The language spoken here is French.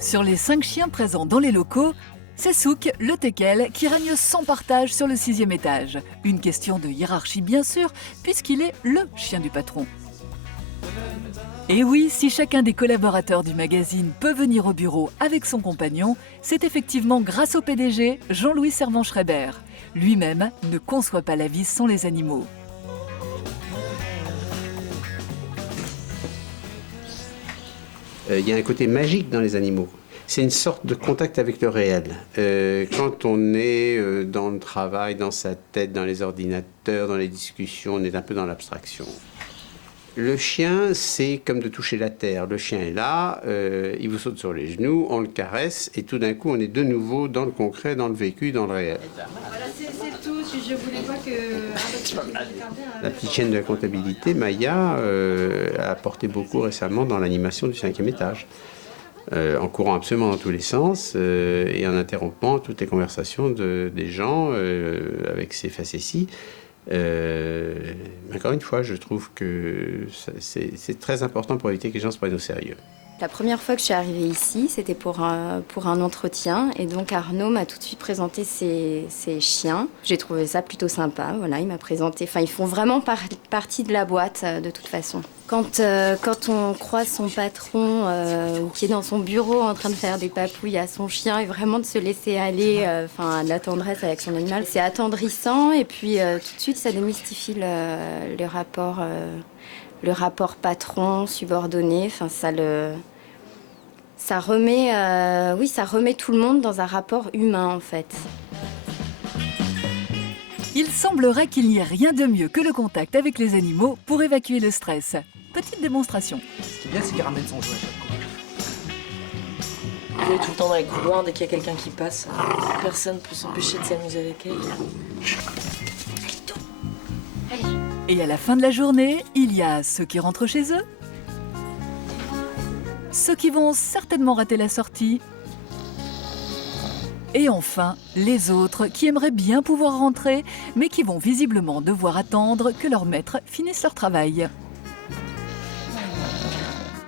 Sur les 5 chiens présents dans les locaux, c'est Souk, le teckel, qui règne sans partage sur le 6e étage. Une question de hiérarchie bien sûr, puisqu'il est le chien du patron. Et oui, si chacun des collaborateurs du magazine peut venir au bureau avec son compagnon, c'est effectivement grâce au PDG, Jean-Louis Servan-Schreiber. Lui-même ne conçoit pas la vie sans les animaux. Il y a un côté magique dans les animaux. C'est une sorte de contact avec le réel. Quand on est dans le travail, dans sa tête, dans les ordinateurs, dans les discussions, on est un peu dans l'abstraction. Le chien, c'est comme de toucher la terre. Le chien est là, il vous saute sur les genoux, on le caresse, et tout d'un coup, on est de nouveau dans le concret, dans le vécu, dans le réel. Voilà, c'est tout. Je voulais pas que... La petite chienne de la comptabilité, Maya, a apporté beaucoup récemment dans l'animation du 5e étage. En courant absolument dans tous les sens et en interrompant toutes les conversations des gens avec ses facéties. Encore une fois, je trouve que c'est très important pour éviter que les gens se prennent au sérieux. La première fois que je suis arrivée ici, c'était pour un entretien. Et donc Arnaud m'a tout de suite présenté ses chiens. J'ai trouvé ça plutôt sympa. Voilà, il m'a présenté. Enfin, ils font vraiment partie de la boîte de toute façon. Quand on croise son patron ou qui est dans son bureau en train de faire des papouilles à son chien et vraiment de se laisser aller à de la tendresse avec son animal, c'est attendrissant. Et puis tout de suite, ça démystifie le rapport patron-subordonné. Enfin, ça remet tout le monde dans un rapport humain, en fait. Il semblerait qu'il n'y ait rien de mieux que le contact avec les animaux pour évacuer le stress. Petite démonstration. Ce qui est bien, c'est qu'il ramène son jouet à chaque fois. Elle est tout le temps dans les couloirs, dès qu'il y a quelqu'un qui passe, personne ne peut s'empêcher de s'amuser avec elle. Et à la fin de la journée, il y a ceux qui rentrent chez eux, ceux qui vont certainement rater la sortie, et enfin, les autres qui aimeraient bien pouvoir rentrer, mais qui vont visiblement devoir attendre que leur maître finisse leur travail.